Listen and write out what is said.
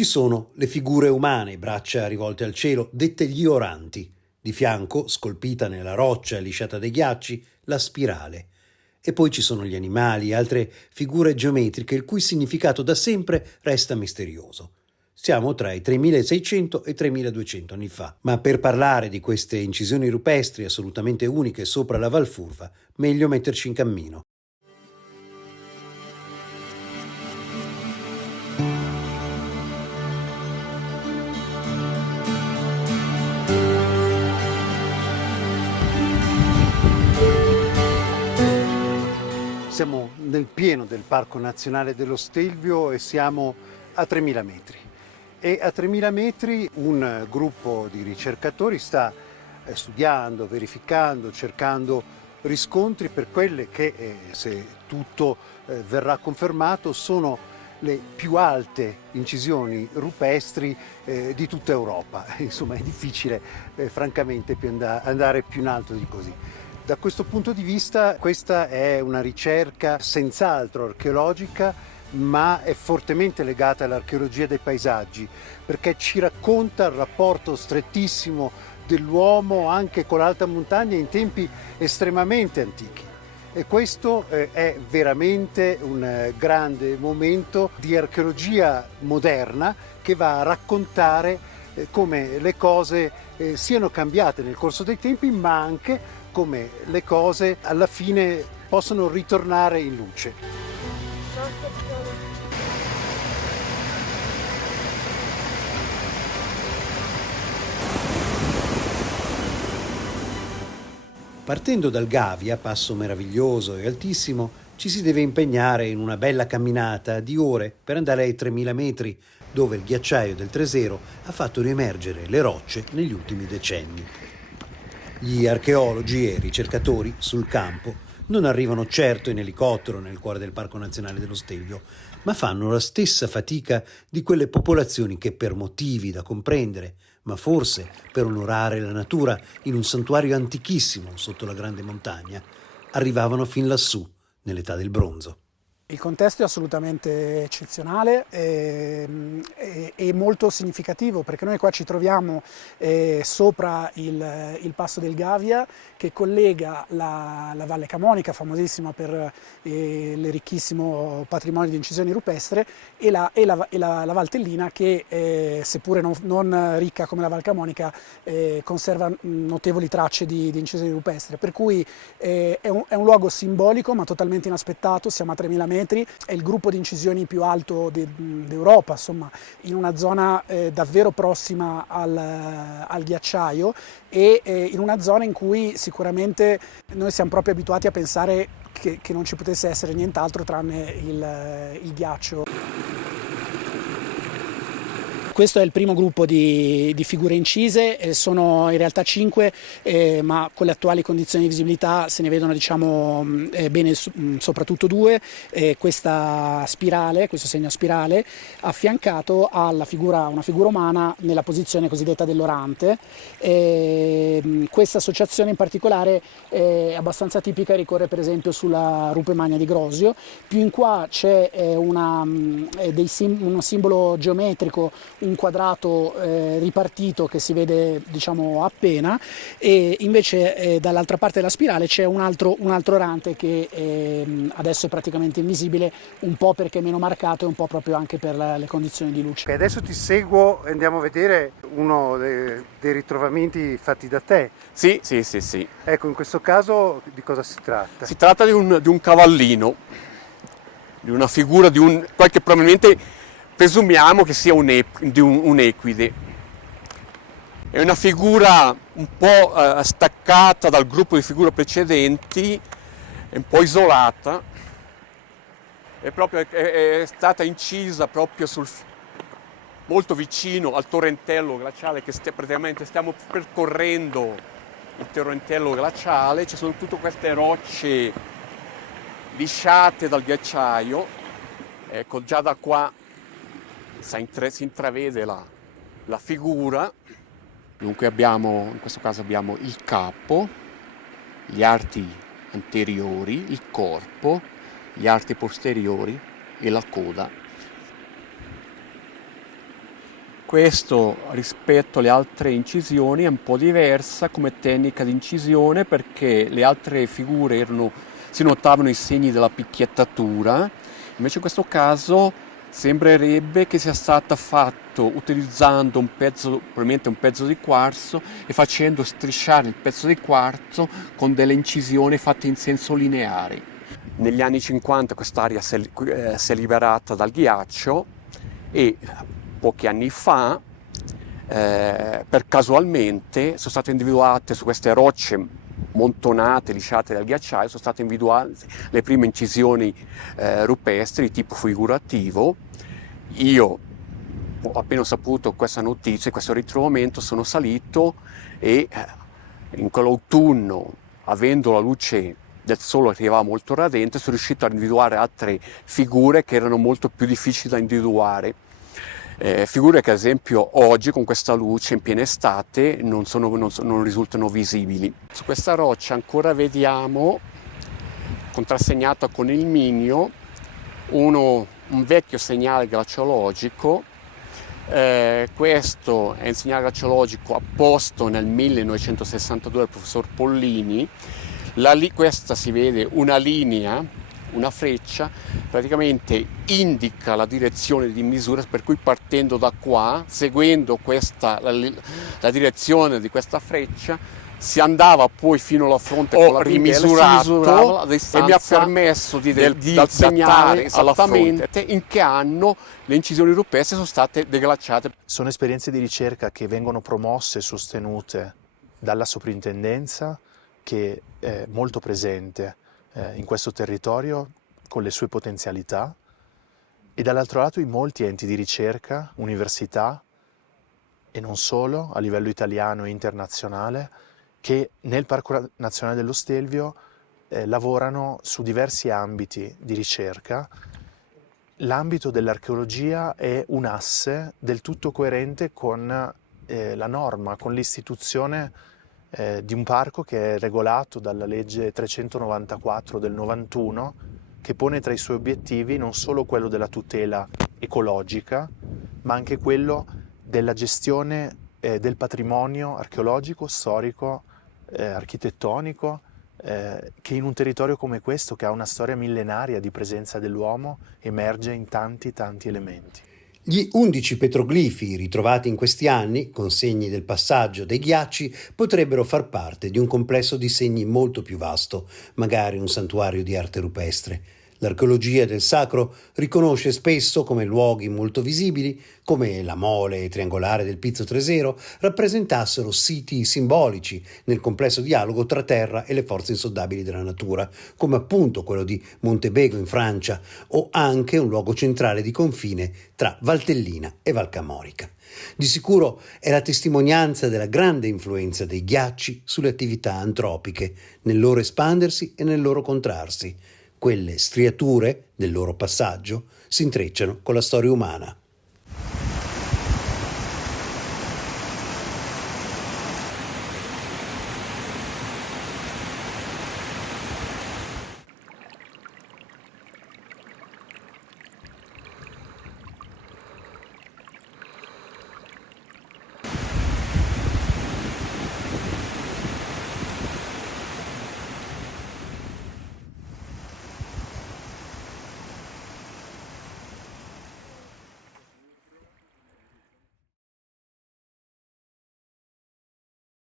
Ci sono le figure umane, braccia rivolte al cielo, dette gli oranti. Di fianco, scolpita nella roccia lisciata dai ghiacci, la spirale. E poi ci sono gli animali e altre figure geometriche il cui significato da sempre resta misterioso. Siamo tra i 3600 e i 3200 anni fa, ma per parlare di queste incisioni rupestri assolutamente uniche sopra la Valfurva, meglio metterci in cammino. Siamo nel pieno del Parco Nazionale dello Stelvio e siamo a 3000 metri. E a 3000 metri un gruppo di ricercatori sta studiando, verificando, cercando riscontri per quelle che, se tutto verrà confermato, sono le più alte incisioni rupestri di tutta Europa. Insomma, è difficile francamente andare più in alto di così. Da questo punto di vista questa è una ricerca senz'altro archeologica, ma è fortemente legata all'archeologia dei paesaggi, perché ci racconta il rapporto strettissimo dell'uomo anche con l'alta montagna in tempi estremamente antichi. E questo è veramente un grande momento di archeologia moderna che va a raccontare come le cose siano cambiate nel corso dei tempi, ma anche come le cose alla fine possono ritornare in luce. Partendo dal Gavia, passo meraviglioso e altissimo, ci si deve impegnare in una bella camminata di ore per andare ai 3000 metri, dove il ghiacciaio del Tresero ha fatto riemergere le rocce negli ultimi decenni. Gli archeologi e ricercatori sul campo non arrivano certo in elicottero nel cuore del Parco Nazionale dello Stelvio, ma fanno la stessa fatica di quelle popolazioni che per motivi da comprendere, ma forse per onorare la natura in un santuario antichissimo sotto la grande montagna, arrivavano fin lassù nell'età del bronzo. Il contesto è assolutamente eccezionale e molto significativo, perché noi qua ci troviamo sopra il passo del Gavia, che collega la Valle Camonica, famosissima per il ricchissimo patrimonio di incisioni rupestre, e la Val Tellina, che seppure non ricca come la Val Camonica conserva notevoli tracce di incisioni rupestre, per cui è un luogo simbolico ma totalmente inaspettato. Siamo a 3000 metri, è il gruppo di incisioni più alto d'Europa, insomma, in una zona davvero prossima al ghiacciaio e in una zona in cui sicuramente noi siamo proprio abituati a pensare che non ci potesse essere nient'altro tranne il ghiaccio. Questo è il primo gruppo di figure incise, sono in realtà 5, ma con le attuali condizioni di visibilità se ne vedono bene soprattutto 2, questa spirale, questo segno a spirale, affiancato alla una figura umana nella posizione cosiddetta dell'orante. Questa associazione in particolare è abbastanza tipica e ricorre per esempio sulla Rupe Magna di Grosio. Più in qua c'è uno simbolo geometrico, un quadrato ripartito che si vede appena, e invece dall'altra parte della spirale c'è un altro orante che adesso è praticamente invisibile, un po' perché è meno marcato e un po' proprio anche per le condizioni di luce. Adesso ti seguo e andiamo a vedere uno dei ritrovamenti fatti da te. Sì. Ecco, in questo caso di cosa si tratta? Si tratta di un cavallino, di una figura di qualche probabilmente presumiamo che sia un equide. È una figura un po' staccata dal gruppo di figure precedenti, è un po' isolata, è stata incisa proprio molto vicino al torrentello glaciale che praticamente stiamo percorrendo, il torrentello glaciale. Ci sono tutte queste rocce lisciate dal ghiacciaio, ecco, già da qua si intravede la figura. Dunque in questo caso abbiamo il capo, gli arti anteriori, il corpo, gli arti posteriori e la coda. Questo rispetto alle altre incisioni è un po' diversa come tecnica di incisione, perché le altre figure si notavano i segni della picchiettatura, invece in questo caso sembrerebbe che sia stata fatto utilizzando probabilmente un pezzo di quarzo e facendo strisciare il pezzo di quarzo con delle incisioni fatte in senso lineare. Negli anni 50 quest'area si è liberata dal ghiaccio e pochi anni fa, per casualmente, sono state individuate su queste rocce montonate, lisciate dal ghiacciaio, sono state individuate le prime incisioni rupestri di tipo figurativo. Io, appena ho saputo questa notizia, questo ritrovamento, sono salito e in quell'autunno, avendo la luce del sole che arrivava molto radente, sono riuscito a individuare altre figure che erano molto più difficili da individuare. Figure che ad esempio oggi con questa luce in piena estate non risultano visibili. Su questa roccia ancora vediamo, contrassegnato con il mignio, un vecchio segnale glaciologico. Questo è un segnale glaciologico apposto nel 1962 dal professor Pollini. Questa si vede una linea, una freccia, praticamente indica la direzione di misura, per cui partendo da qua, seguendo la direzione di questa freccia, si andava poi fino alla fronte con la rimisurato la distanza, e mi ha permesso di segnare esattamente in che anno le incisioni rupestri sono state deglaciate. Sono esperienze di ricerca che vengono promosse e sostenute dalla soprintendenza, che è molto presente in questo territorio con le sue potenzialità, e dall'altro lato in molti enti di ricerca, università e non solo, a livello italiano e internazionale, che nel Parco Nazionale dello Stelvio lavorano su diversi ambiti di ricerca. L'ambito dell'archeologia è un asse del tutto coerente con la norma, con l'istituzione di un parco che è regolato dalla legge 394 del 91, che pone tra i suoi obiettivi non solo quello della tutela ecologica, ma anche quello della gestione del patrimonio archeologico, storico, architettonico, che in un territorio come questo, che ha una storia millenaria di presenza dell'uomo, emerge in tanti elementi. Gli 11 petroglifi ritrovati in questi anni, con segni del passaggio dei ghiacci, potrebbero far parte di un complesso di segni molto più vasto, magari un santuario di arte rupestre. L'archeologia del sacro riconosce spesso come luoghi molto visibili, come la mole triangolare del Pizzo Tresero, rappresentassero siti simbolici nel complesso dialogo tra terra e le forze insondabili della natura, come appunto quello di Montebego in Francia, o anche un luogo centrale di confine tra Valtellina e Valcamorica. Di sicuro è la testimonianza della grande influenza dei ghiacci sulle attività antropiche, nel loro espandersi e nel loro contrarsi. Quelle striature del loro passaggio si intrecciano con la storia umana.